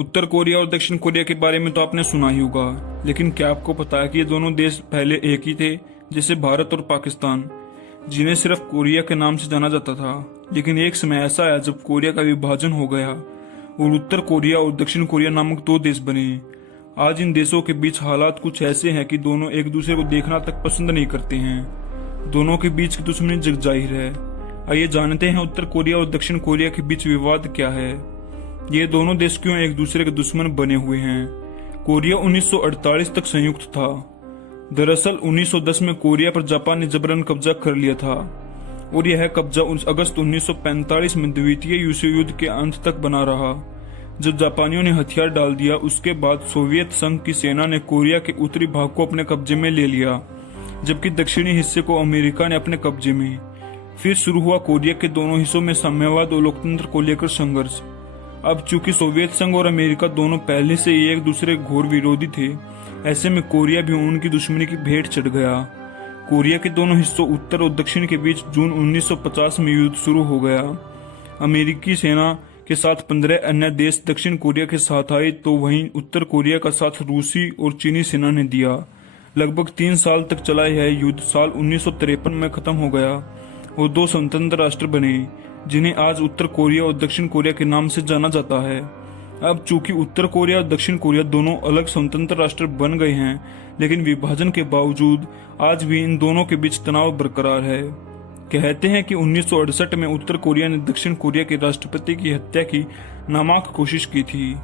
उत्तर Korea और दक्षिण Korea के बारे में तो आपने सुना ही होगा, लेकिन क्या आपको पता है कि ये दोनों देश पहले एक ही थे, जैसे भारत और पाकिस्तान, जिन्हें सिर्फ कोरिया के नाम से जाना जाता था। लेकिन एक समय ऐसा आया जब कोरिया का विभाजन हो गया और उत्तर कोरिया और दक्षिण कोरिया नामक दो देश बने। आज इन देशों के बीच हालात कुछ ऐसे हैं कि दोनों एक दूसरे को देखना तक पसंद नहीं करते हैं। दोनों के बीच की दुश्मनी जग जाहिर है। आइए जानते हैं उत्तर कोरिया और दक्षिण कोरिया के बीच विवाद क्या है। ये दोनों देश क्यों एक दूसरे के दुश्मन बने हुए हैं। कोरिया 1948 तक संयुक्त था। दरअसल 1910 में कोरिया पर जापान ने जबरन कब्जा कर लिया था और यह कब्जा अगस्त 1945 में द्वितीय विश्व युद्ध के अंत तक बना रहा। जब जापानियों ने हथियार डाल दिया, उसके बाद सोवियत संघ की सेना ने कोरिया के उत्तरी भाग को अपने कब्जे में ले लिया, जबकि दक्षिणी हिस्से को अमेरिका ने अपने कब्जे में। फिर शुरू हुआ कोरिया के दोनों हिस्सों में साम्यवाद और लोकतंत्र को लेकर संघर्ष। अब चूंकि सोवियत संघ और अमेरिका दोनों पहले से ही एक दूसरे के घोर विरोधी थे, ऐसे में कोरिया भी उनकी दुश्मनी की भेंट चढ़ गया। कोरिया के दोनों हिस्सों उत्तर और दक्षिण के बीच जून 1950 में युद्ध शुरू हो गया। अमेरिकी सेना के साथ 15 अन्य देश दक्षिण कोरिया के साथ आए, तो वहीं उत्तर कोरिया का साथ रूसी और चीनी सेना ने दिया। लगभग 3 साल तक चला यह युद्ध साल 1953 में खत्म हो गया और दो स्वतंत्र राष्ट्र बने, जिन्हें आज उत्तर कोरिया और दक्षिण कोरिया के नाम से जाना जाता है। अब चूंकि उत्तर कोरिया और दक्षिण कोरिया दोनों अलग स्वतंत्र राष्ट्र बन गए हैं, लेकिन विभाजन के बावजूद आज भी इन दोनों के बीच तनाव बरकरार है। कहते हैं कि 1968 में उत्तर कोरिया ने दक्षिण कोरिया के राष्ट्रपति की हत्या की नापाक कोशिश की थी,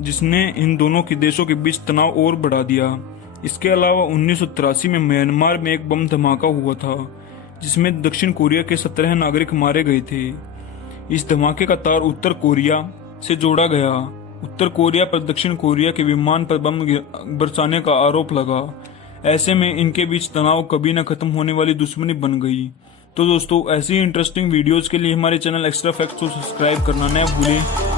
जिसने इन दोनों के देशों के बीच तनाव और बढ़ा दिया। इसके अलावा 1983 में म्यांमार में एक बम धमाका हुआ था, जिसमें दक्षिण कोरिया के 17 नागरिक मारे गए थे। इस धमाके का तार उत्तर कोरिया से जोड़ा गया। उत्तर कोरिया पर दक्षिण कोरिया के विमान पर बम बरसाने का आरोप लगा। ऐसे में इनके बीच तनाव कभी न खत्म होने वाली दुश्मनी बन गई। तो दोस्तों, ऐसी इंटरेस्टिंग वीडियोस के लिए हमारे चैनल एक्स्ट्रा फैक्ट्स को सब्सक्राइब करना न भूलें।